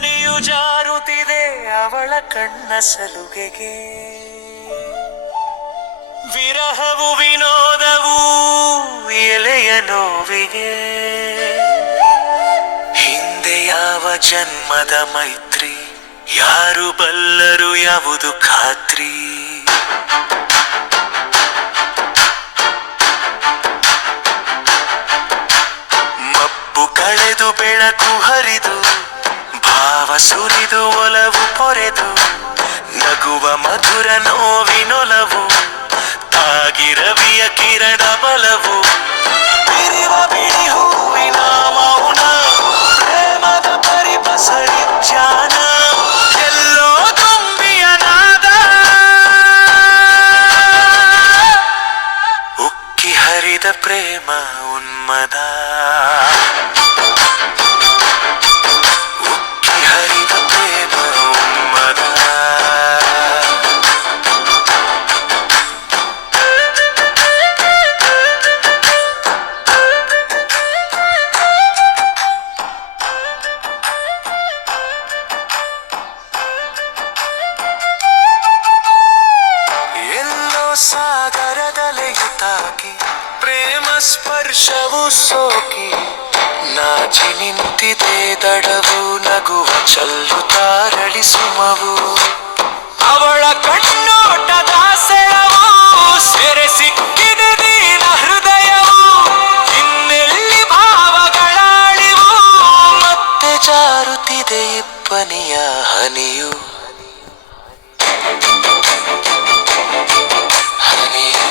ಹನಿಯು ಜಾರುತ್ತಿದೆ ಅವಳ ಕಣ್ಣ ಸಲುಗೆಗೆ. ವಿರಹವು ವಿನೋದವು ಎಲೆಯ ನೋವಿಗೆ. ಹಿಂದೆ ಯಾವ ಜನ್ಮದ ಮೈತ್ರಿ ಯಾರು ಬಲ್ಲರು ಯಾವುದು ಖಾತ್ರಿ. ಮಬ್ಬು ಕಳೆದು ಬೆಳಕು ಹರಿದು ಭಾವ ಸುರಿದು ಒಲವು ಪೊರೆದು ನಗುವ ಮಧುರ ನೋವಿನೊಲವು ತಾಗಿ ರವಿಯ ಕಿರಣ ಬಲವು. ಬಿರಿವ ಬಿಳಿ ಹೂವಿನ ಮೌನ ಪ್ರೇಮದ ಪರಿಪಸರಿಜ್ಞಾನ ಎಲ್ಲೋ ತುಂಬಿಯ ನಾದ ಉಕ್ಕಿ ಹರಿದ ಪ್ರೇಮ ಉನ್ಮದ. ಉಕ್ಕಿ ಹರಿದ ಪ್ರೇಮ ಉನ್ಮದ. ಎಲ್ಲೋ ಸಾಗರದಲೆಯು ತಾಗಿ ಪ್ರೇಮ ಸ್ಪರ್ಶವು ಸೋಕಿ ನಾಚಿ ನಿಂತಿದೆ ದಡವು ನಗುವ ಚಲ್ಲುತ್ತಾರಳಿ ಸುಮವು. ಅವಳ ಕಣ್ಣೋಟದ ಸೆಳವು ಸೆರೆ ಸಿಕ್ಕಿದೆ ನೀನ ಹೃದಯವು. ಇನ್ನೆಲ್ಲಿ ಭಾವಗಳಾಳಿವು ಮತ್ತೆ ಜಾರುತ್ತಿದೆ ಇಬ್ಬನಿಯ ಹನಿಯು. ಹನಿಯು